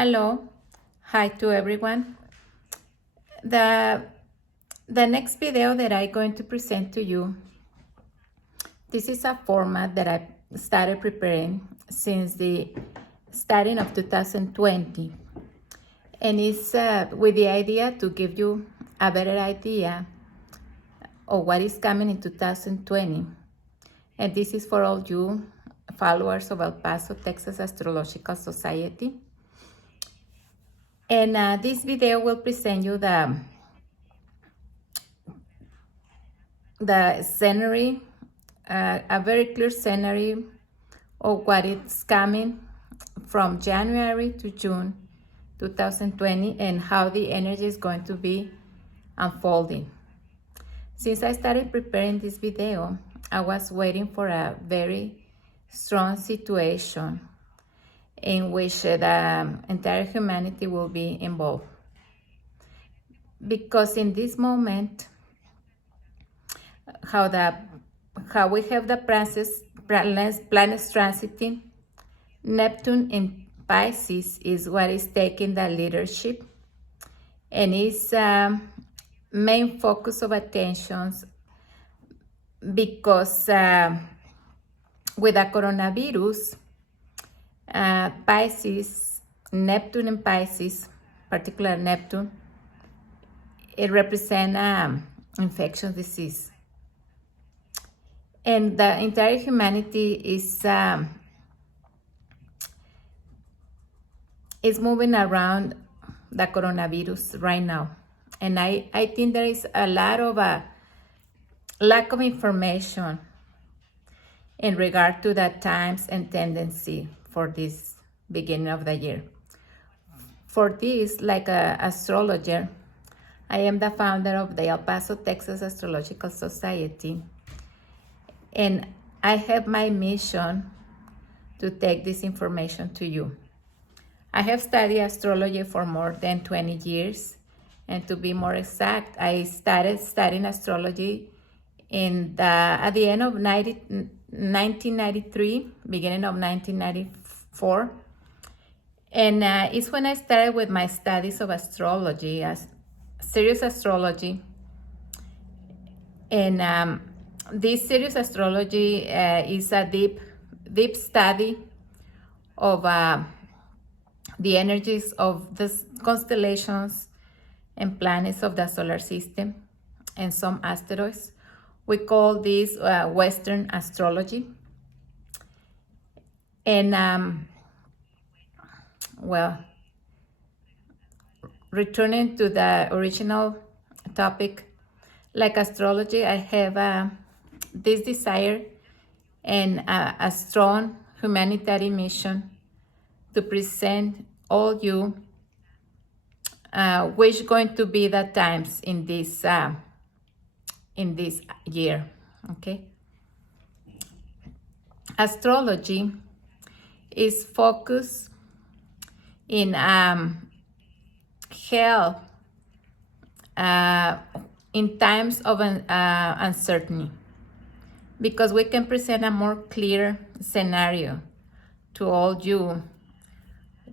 Hello, hi to everyone. The next video that I'm going to present to you, this is a format that I started preparing since the starting of 2020, and it's with the idea to give you a better idea of what is coming in 2020. And this is for all you followers of El Paso, Texas Astrological Society. And this video will present you the scenery, a very clear scenery of what is coming from January to June 2020 and how the energy is going to be unfolding. Since I started preparing this video, I was waiting for a very strong situation in which the entire humanity will be involved. Because in this moment, how we have the planets transiting, Neptune in Pisces is what is taking the leadership and is main focus of attentions because with the coronavirus, Pisces, Neptune in Pisces, particular Neptune, it represents infectious disease. And the entire humanity is moving around the coronavirus right now. And I think there is a lot of lack of information in regard to the times and tendency for this beginning of the year. For this, like an astrologer, I am the founder of the El Paso, Texas Astrological Society. And I have my mission to take this information to you. I have studied astrology for more than 20 years. And to be more exact, I started studying astrology at the end of 1993, beginning of 1994. And it's when I started with my studies of astrology, as serious astrology. And this serious astrology is a deep study of the energies of the constellations and planets of the solar system and some asteroids. We call this Western astrology. And returning to the original topic, like astrology, I have this desire and a strong humanitarian mission to present all you which going to be the times in this year. Okay, astrology is focused in health in times of uncertainty, because we can present a more clear scenario to all you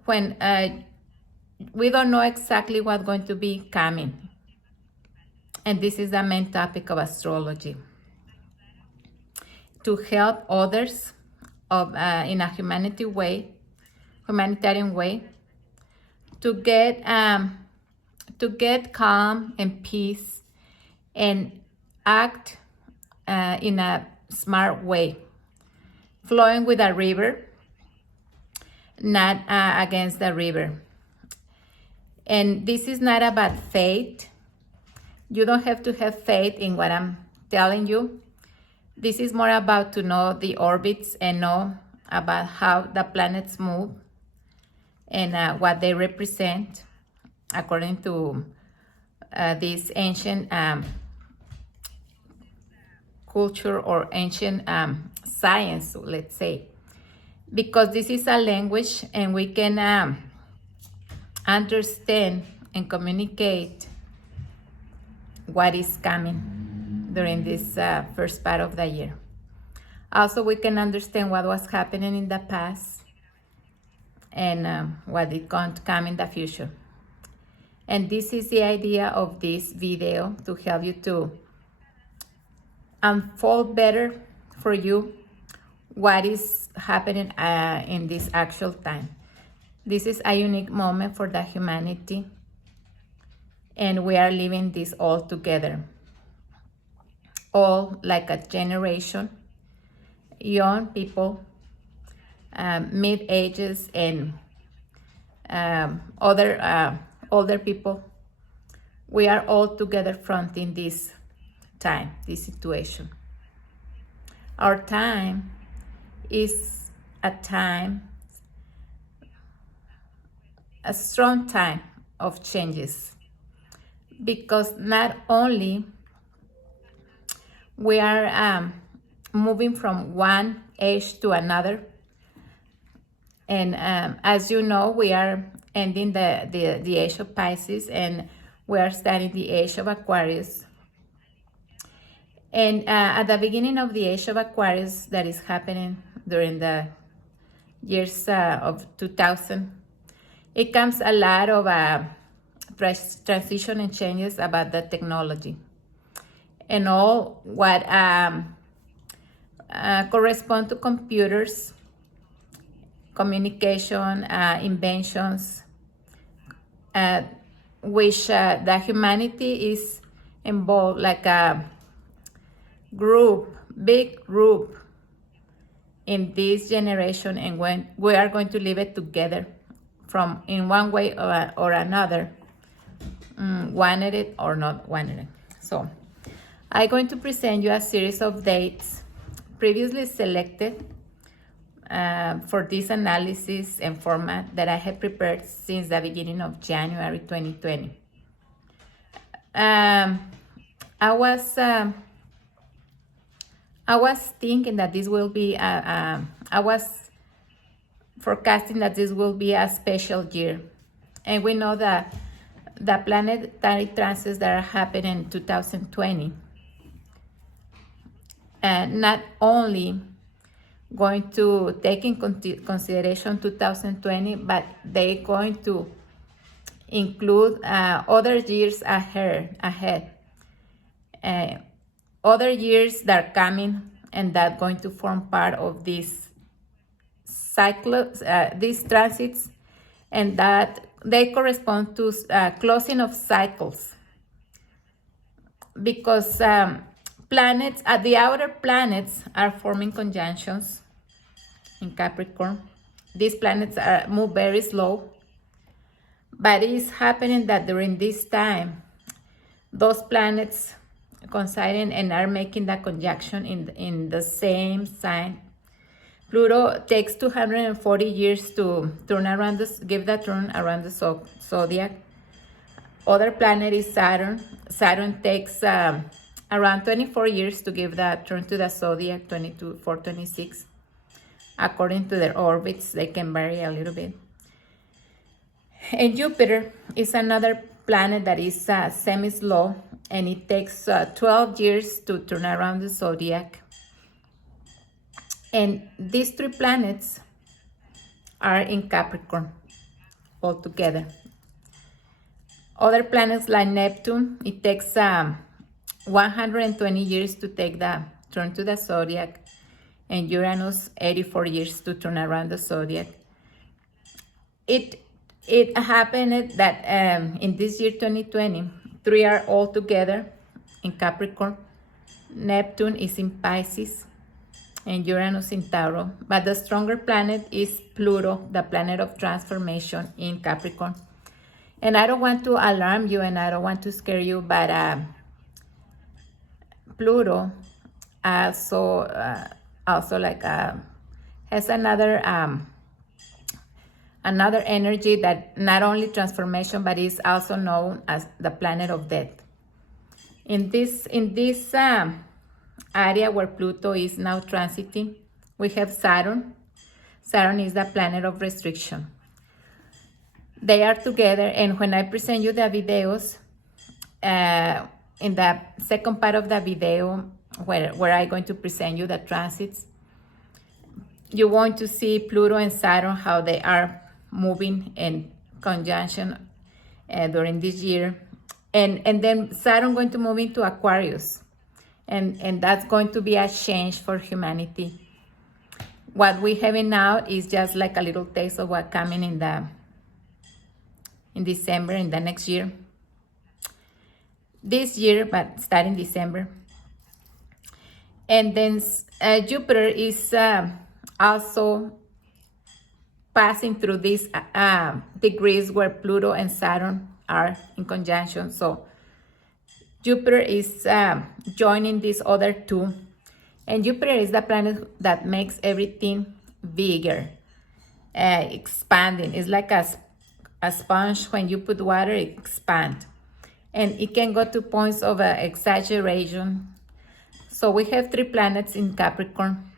when we don't know exactly what's going to be coming. And this is the main topic of astrology, to help others in a humanitarian way, to get calm and peace and act in a smart way, flowing with a river, not against the river. And this is not about faith. You don't have to have faith in what I'm telling you. This is more about to know the orbits and know about how the planets move and what they represent according to this ancient culture or ancient science, let's say. Because this is a language and we can understand and communicate what is coming during this first part of the year. Also, we can understand what was happening in the past and what is going to come in the future. And this is the idea of this video, to help you to unfold better for you what is happening in this actual time. This is a unique moment for the humanity, and we are living this all together, all like a generation, young people, mid ages, and other older people. We are all together fronting this time, this situation. Our time is a strong time of changes, because not only we are moving from one age to another, and as you know, we are ending the age of Pisces, and we are starting the age of Aquarius. And at the beginning of the age of Aquarius, that is happening during the years of 2000, it comes a lot of transition and changes about the technology and all what correspond to computers, communication, inventions, which the humanity is involved, like a big group in this generation, and when we are going to live it together from in one way or another, wanted it or not wanted it. So I'm going to present you a series of dates previously selected for this analysis and format that I have prepared since the beginning of January 2020. I was thinking that this will be, I was forecasting that this will be a special year. And we know that the planetary transits that are happening in 2020, not only going to take in consideration 2020, but they're going to include other years ahead. Other years that are coming, and that are going to form part of this cycle, these transits, and that they correspond to closing of cycles, because planets, the outer planets are forming conjunctions in Capricorn. These planets move very slow, but it's happening that during this time, those planets coinciding and are making that conjunction in the same sign. Pluto takes 240 years to turn around give the turn around the zodiac. Other planet is Saturn. Saturn takes around 24 years to give the turn to the zodiac, 24, 26. According to their orbits, they can vary a little bit. And Jupiter is another planet that is semi-slow, and it takes 12 years to turn around the zodiac. And these three planets are in Capricorn altogether. Other planets like Neptune, it takes 120 years to take the turn to the zodiac, and Uranus 84 years to turn around the zodiac. It happened that in this year 2020, three are all together in Capricorn. Neptune is in Pisces and Uranus in Tauro. But the stronger planet is Pluto, the planet of transformation in Capricorn. And I don't want to alarm you, and I don't want to scare you, but Pluto also like has another energy that not only transformation, but is also known as the planet of death. In this area where Pluto is now transiting, we have Saturn. Saturn is the planet of restriction. They are together, and when I present you the videos, in the second part of the video, where I'm going to present you the transits, you want to see Pluto and Saturn, how they are moving in conjunction during this year. And then Saturn going to move into Aquarius. And that's going to be a change for humanity. What we having now is just like a little taste of what coming in December, in the next year. This year, but starting December. And then Jupiter is also passing through these degrees where Pluto and Saturn are in conjunction. So Jupiter is joining these other two. And Jupiter is the planet that makes everything bigger, expanding. It's like a sponge. When you put water, it expands. And it can go to points of exaggeration. So we have 3 planets in Capricorn.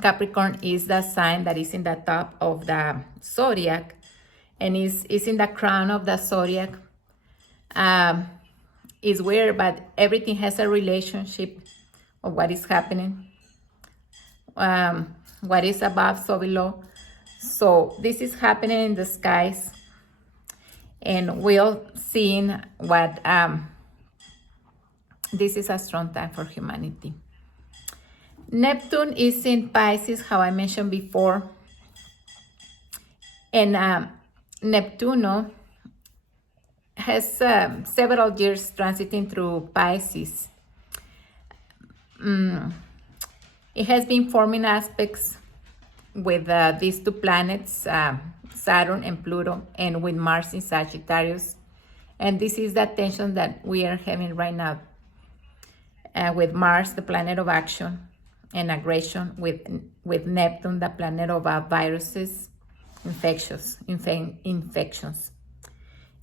Capricorn is the sign that is in the top of the zodiac and is in the crown of the zodiac. It's weird, but everything has a relationship of what is happening. What is above, so below. So this is happening in the skies. And we'll see what this is a strong time for humanity. Neptune is in Pisces, how I mentioned before. And Neptuno has several years transiting through Pisces. It has been forming aspects with these 2 planets, Saturn and Pluto, and with Mars in Sagittarius. And this is the tension that we are having right now with Mars, the planet of action and aggression, with Neptune, the planet of viruses, infections.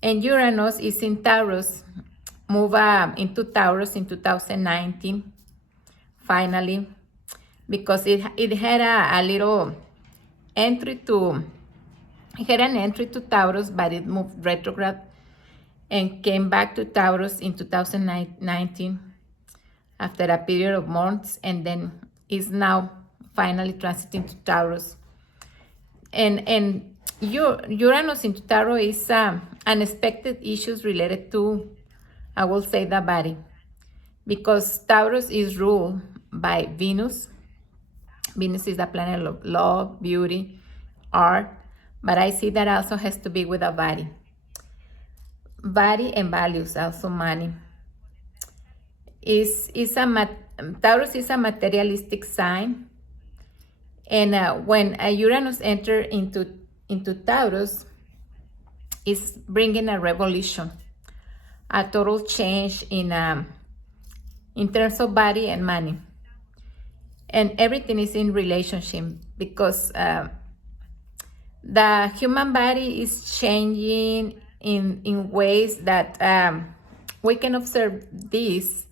And Uranus is in Taurus, move into Taurus in 2019, finally, because it had a little entry to, it had an entry to Taurus, but it moved retrograde and came back to Taurus in 2019 after a period of months, and then is now finally transiting to Taurus. And Uranus into Taurus is unexpected issues related to, I will say, the body, because Taurus is ruled by Venus. Venus is the planet of love, beauty, art, but I see that also has to be with the body. Body and values, also money. Taurus is a materialistic sign, and when Uranus enters into Taurus, is bringing a revolution, a total change in terms of body and money, and everything is in relationship, because the human body is changing in ways that we can observe this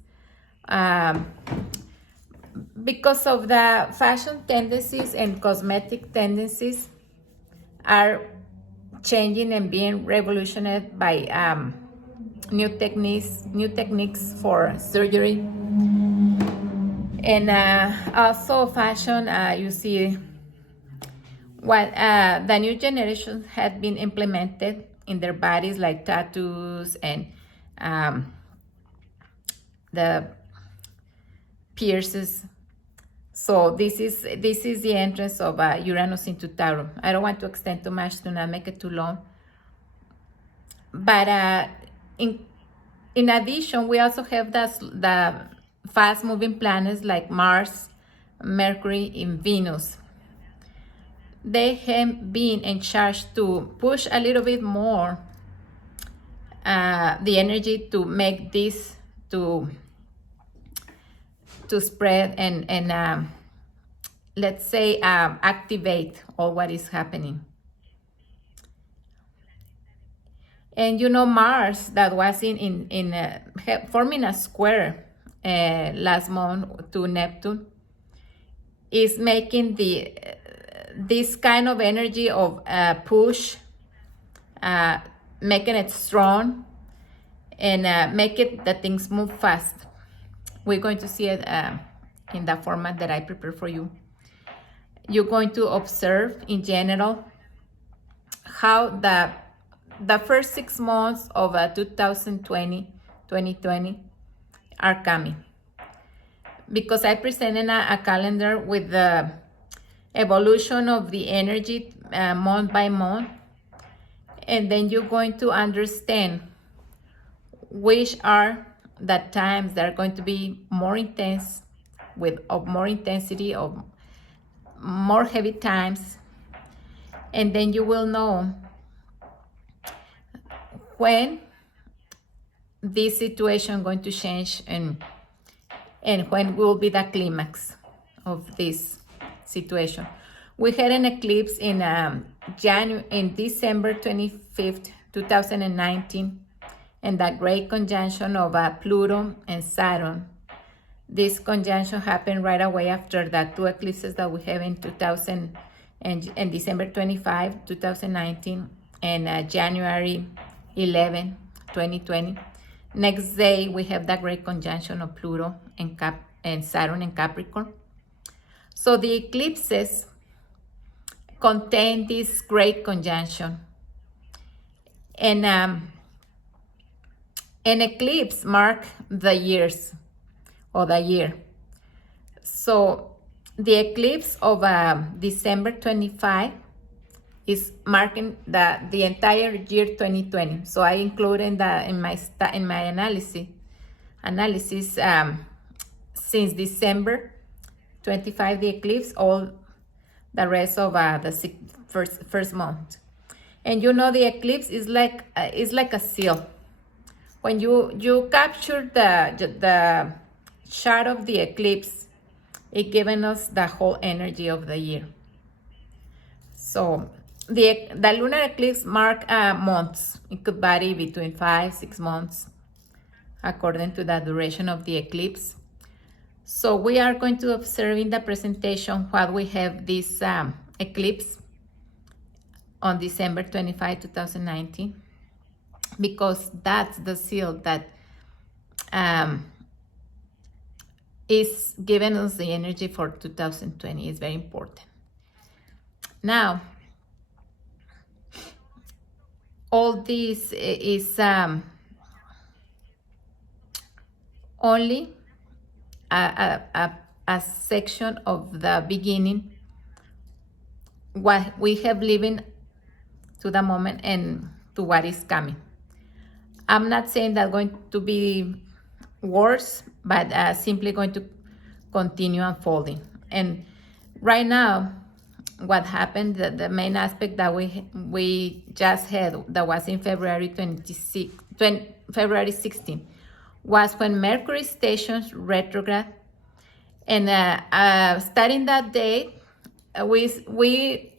because of the fashion tendencies and cosmetic tendencies are changing and being revolutionized by new techniques for surgery. And also fashion, you see what the new generation had been implemented in their bodies, like tattoos and the pierces. So this is the entrance of Uranus into Taurus. I don't want to extend too much to not make it too long. But in addition, we also have the fast-moving planets like Mars, Mercury, and Venus. They have been in charge to push a little bit more the energy to make this to spread and let's say activate all what is happening. And you know, Mars, that was in forming a square last month to Neptune, is making this kind of energy of push, making it strong, and make it that things move fast. We're going to see it in the format that I prepare for you. You're going to observe in general how the first 6 months of 2020 are coming, because I presented a calendar with the evolution of the energy month by month, and then you're going to understand which are the times that are going to be more intense, of more intensity, of more heavy times, and then you will know when this situation going to change, and when will be the climax of this situation. We had an eclipse in December 25th, 2019, and the great conjunction of Pluto and Saturn. This conjunction happened right away after the two eclipses that we have in December 25, 2019, and January 11, 2020. Next day, we have the great conjunction of Pluto and Saturn in Capricorn. So the eclipses contain this great conjunction. And an eclipse mark the years, or the year. So the eclipse of December 25 is marking the entire year 2020. So I included that in my analysis since December 25 the eclipse, all the rest of the first month. And you know, the eclipse is like a seal. When you capture the chart of the eclipse, it given us the whole energy of the year. So the lunar eclipse mark months. It could vary between 5-6 months according to the duration of the eclipse. So we are going to observe in the presentation while we have this eclipse on December 25, 2019, because that's the seal that is giving us the energy for 2020. It's very important. Now, all this is only a section of the beginning, what we have living to the moment and to what is coming. I'm not saying that going to be worse, but simply going to continue unfolding. And right now, what happened, the main aspect that we just had, that was in February 16, was when Mercury stations retrograde. And starting that day, we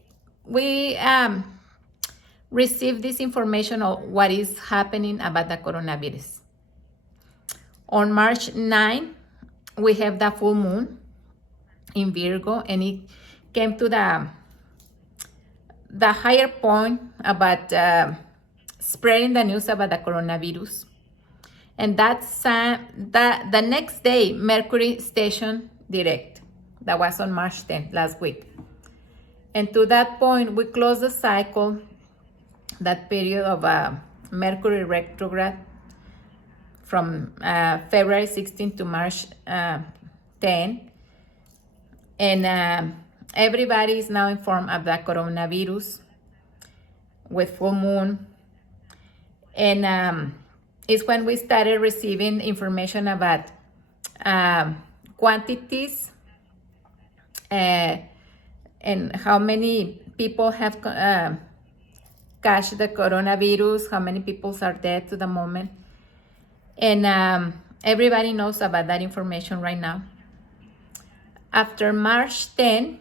received this information of what is happening about the coronavirus. On March 9, we have the full moon in Virgo, and it came to the higher point about spreading the news about the coronavirus. And that's the next day, Mercury station direct. That was on March 10th, last week. And to that point, we closed the cycle, that period of Mercury retrograde, from February 16 to March 10. And everybody is now informed of the coronavirus with full moon. And it's when we started receiving information about quantities and how many people have catch the coronavirus, how many people are dead to the moment. And everybody knows about that information right now. After March 10,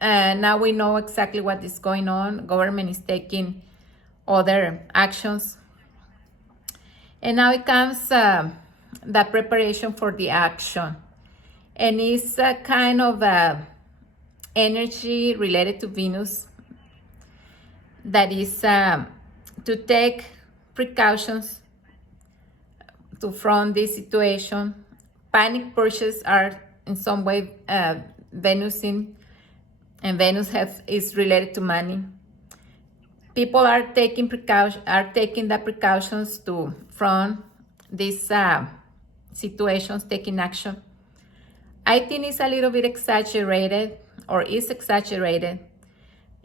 now we know exactly what is going on. Government is taking other actions. And now it comes the preparation for the action. And it's a kind of energy related to Venus that is to take precautions to front this situation. Panic purchases are in some way Venus is related to money. people are taking the precautions to from these situations, taking action. I think it's a little bit exaggerated, or is exaggerated.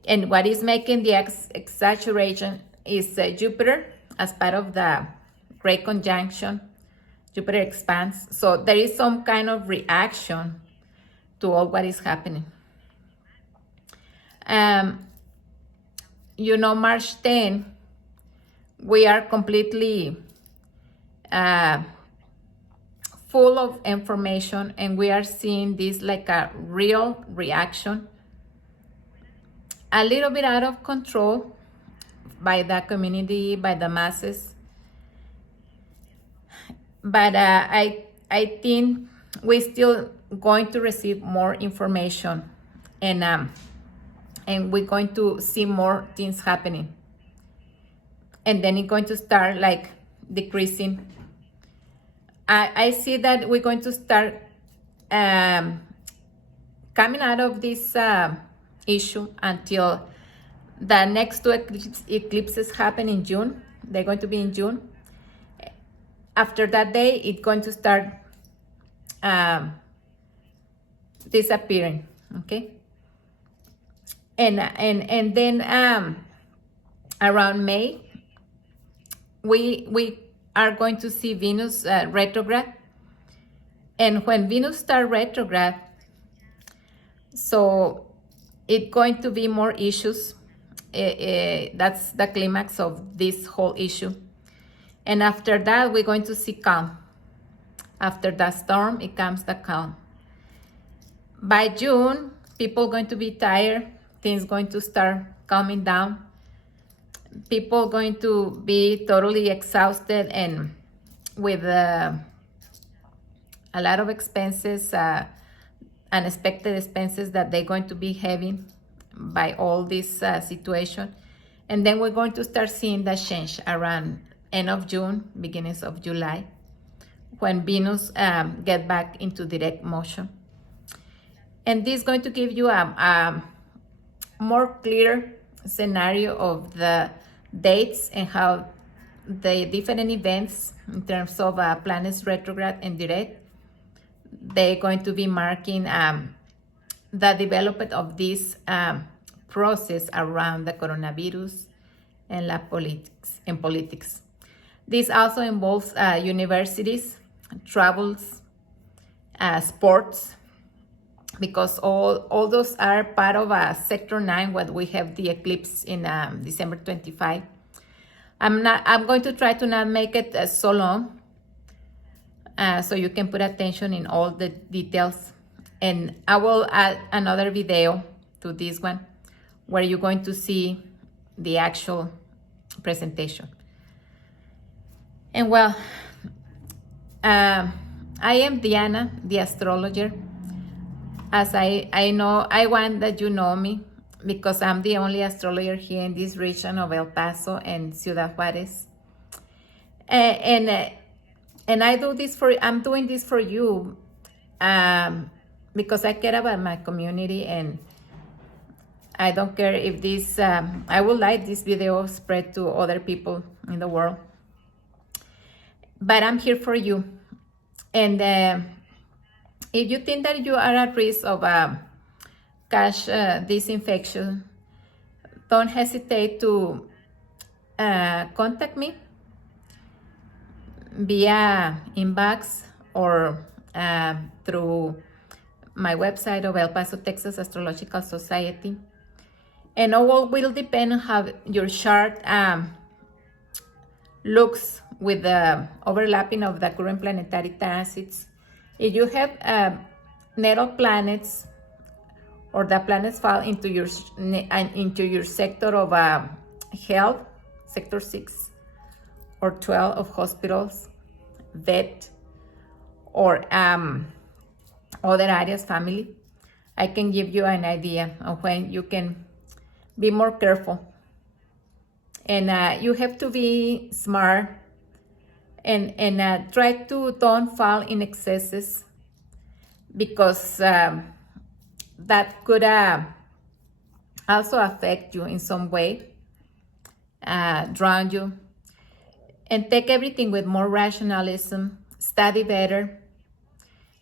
And what is making the exaggeration is Jupiter as part of the Great Conjunction. Jupiter expands. So there is some kind of reaction to all what is happening. March 10, we are completely full of information, and we are seeing this like a real reaction, a little bit out of control by the community, by the masses. But I think we're still going to receive more information, and we're going to see more things happening. And then it's going to start like decreasing. I see that we're going to start coming out of this issue until the next two eclipses happen in June. They're going to be in June. After that day, it's going to start disappearing, okay? And then around May, we are going to see Venus retrograde. And when Venus starts retrograde, so it's going to be more issues. That's the climax of this whole issue. And after that, we're going to see calm. After the storm, it comes the calm. By June, people are going to be tired. Things going to start calming down. People going to be totally exhausted and with a lot of expenses, unexpected expenses that they're going to be having by all this situation. And then we're going to start seeing that change around end of June, beginnings of July, when Venus get back into direct motion. And this is going to give you a more clear scenario of the dates and how the different events in terms of planets retrograde and direct, they're going to be marking the development of this process around the coronavirus and politics. This also involves universities, travels, sports, because all those are part of Sector 9, what we have the eclipse in December 25. I'm going to try to not make it so long, so you can put attention in all the details. And I will add another video to this one where you're going to see the actual presentation. And well, I am Diana, the astrologer. As I know, I want that you know me because I'm the only astrologer here in this region of El Paso and Ciudad Juarez. And I'm doing this for you because I care about my community, and I don't care if this, I would like this video spread to other people in the world. But I'm here for you. And if you think that you are at risk of catch this infection, don't hesitate to contact me via inbox or through my website of El Paso, Texas Astrological Society. And all will depend on how your chart looks with the overlapping of the current planetary transits. If you have natal planets, or the planets fall into your sector of health, sector 6 or 12 of hospitals, vet, or other areas, family, I can give you an idea of when you can be more careful. And you have to be smart and try to don't fall in excesses, because that could also affect you in some way. drown you. And take everything with more rationalism, study better.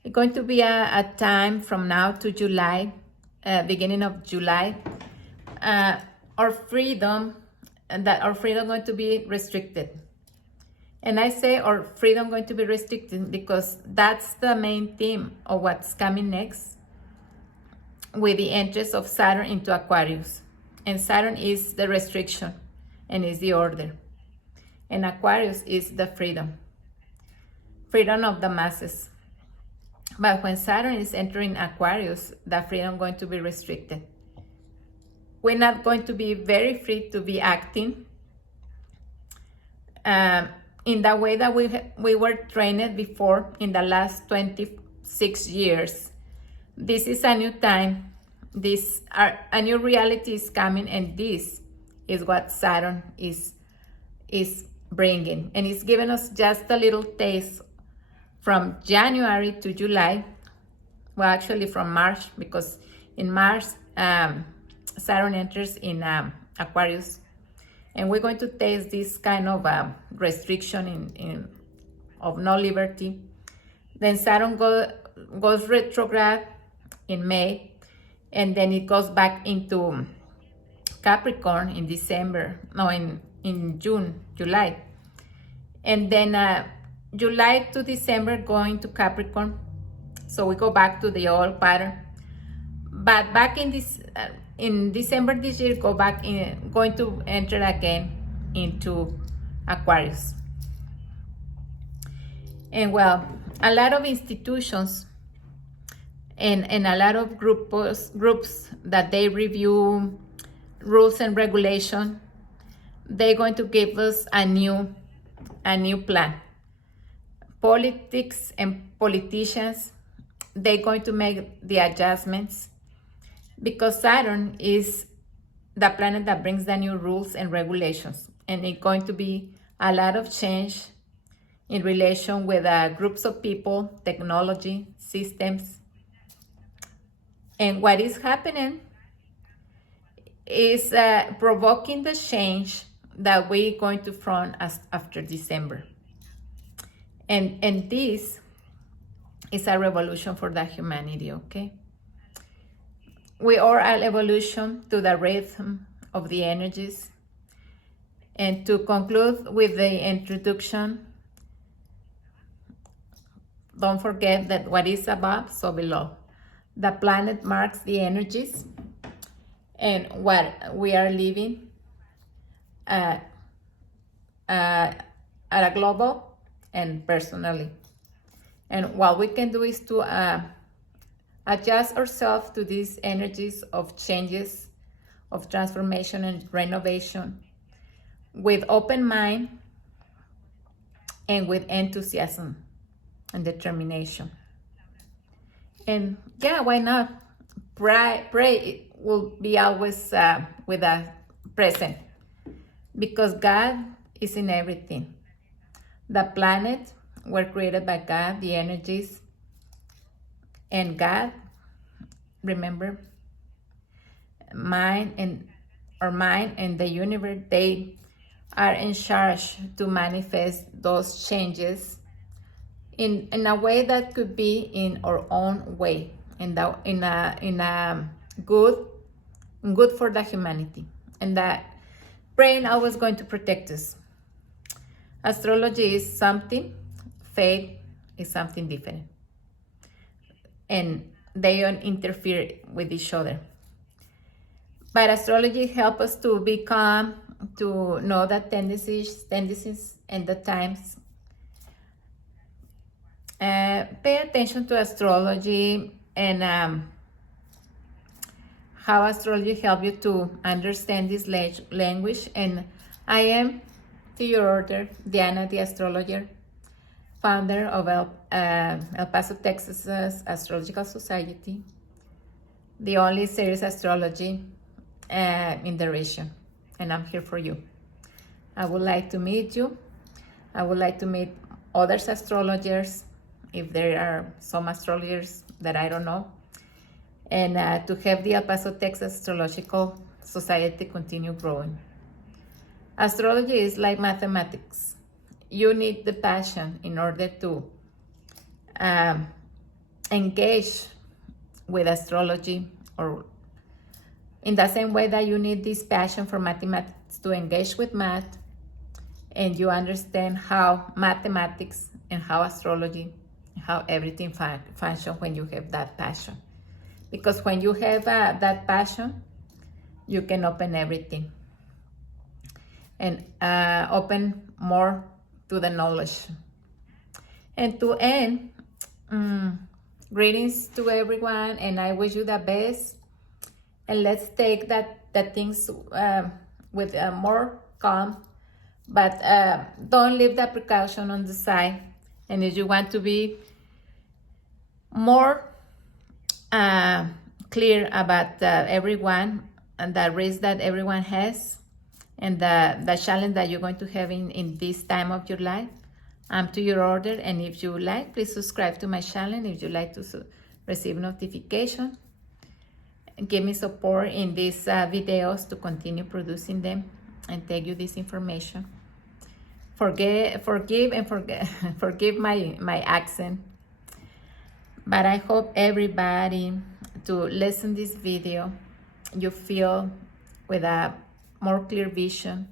It's going to be a time from now to July, beginning of July, our freedom, and that our freedom going to be restricted. And I say our freedom going to be restricted because that's the main theme of what's coming next with the entrance of Saturn into Aquarius. And Saturn is the restriction and is the order. And Aquarius is the freedom of the masses. But when Saturn is entering Aquarius, the freedom going to be restricted. We're not going to be very free to be acting in the way that we were trained before in the last 26 years. This is a new time. A new reality is coming, and this is what Saturn is bringing. And it's giving us just a little taste from January to July. Well, actually from March, because in March, Saturn enters in Aquarius. And we're going to taste this kind of restriction of no liberty. Then Saturn goes retrograde in May, and then it goes back into Capricorn in July. And then July to December going to Capricorn. So we go back to the old pattern. But back in December this year, going to enter again into Aquarius. And well, a lot of institutions and a lot of groups that they review rules and regulation, they're going to give us a new plan. Politics and politicians, they're going to make the adjustments, because Saturn is the planet that brings the new rules and regulations. And it's going to be a lot of change in relation with groups of people, technology, systems. And what is happening is provoking the change that we're going to front after December. And this is a revolution for the humanity, okay? We are an evolution to the rhythm of the energies. And to conclude with the introduction, don't forget that what is above, so below. The planet marks the energies and what we are living at a global and personally. And what we can do is to adjust ourselves to these energies of changes, of transformation and renovation, with open mind and with enthusiasm and determination. And yeah, why not? Pray will be always with us present, because God is in everything. The planet were created by God, the energies, and God, remember, our mind and the universe, they are in charge to manifest those changes in a way that could be in our own way, in a good for the humanity, and that praying always going to protect us. Astrology is something, faith is something different, and they don't interfere with each other. But astrology helps us to be calm, to know the tendencies and the times. Pay attention to astrology and how astrology helps you to understand this language. And I am, to your order, Diana the Astrologer, founder of El Paso, Texas Astrological Society, the only serious astrology in the region. And I'm here for you. I would like to meet you. I would like to meet other astrologers, if there are some astrologers that I don't know, and to have the El Paso, Texas Astrological Society continue growing. Astrology is like mathematics. You need the passion in order to engage with astrology, or in the same way that you need this passion for mathematics to engage with math, and you understand how mathematics and how astrology, how everything functions when you have that passion. Because when you have that passion, you can open everything and open more to the knowledge. And to end, greetings to everyone, and I wish you the best. And let's take the things with more calm, but don't leave the precaution on the side. And if you want to be more clear about everyone and the risk that everyone has, and the challenge that you're going to have in this time of your life, I'm to your order. And if you like, please subscribe to my channel if you like to receive notification. Give me support in these videos to continue producing them and take you this information. Forgive my accent, but I hope everybody to listen this video, you feel with a more clear vision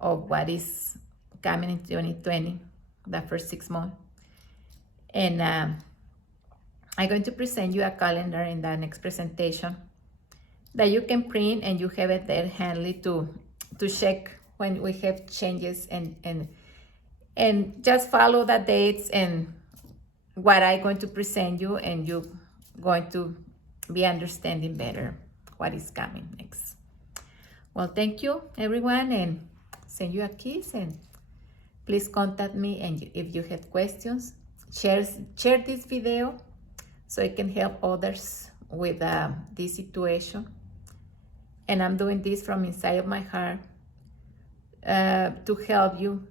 of what is coming in 2020, the first 6 months. And I'm going to present you a calendar in the next presentation that you can print, and you have it there handy to check when we have changes, and just follow the dates and what I'm going to present you, and you're going to be understanding better what is coming next. Well, thank you everyone, and send you a kiss, and please contact me, and if you have questions, share this video so it can help others with this situation. And I'm doing this from inside of my heart to help you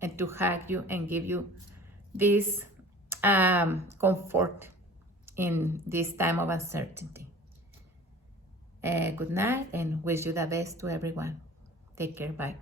and to hug you and give you this comfort in this time of uncertainty. Good night, and wish you the best to everyone. Take care. Bye.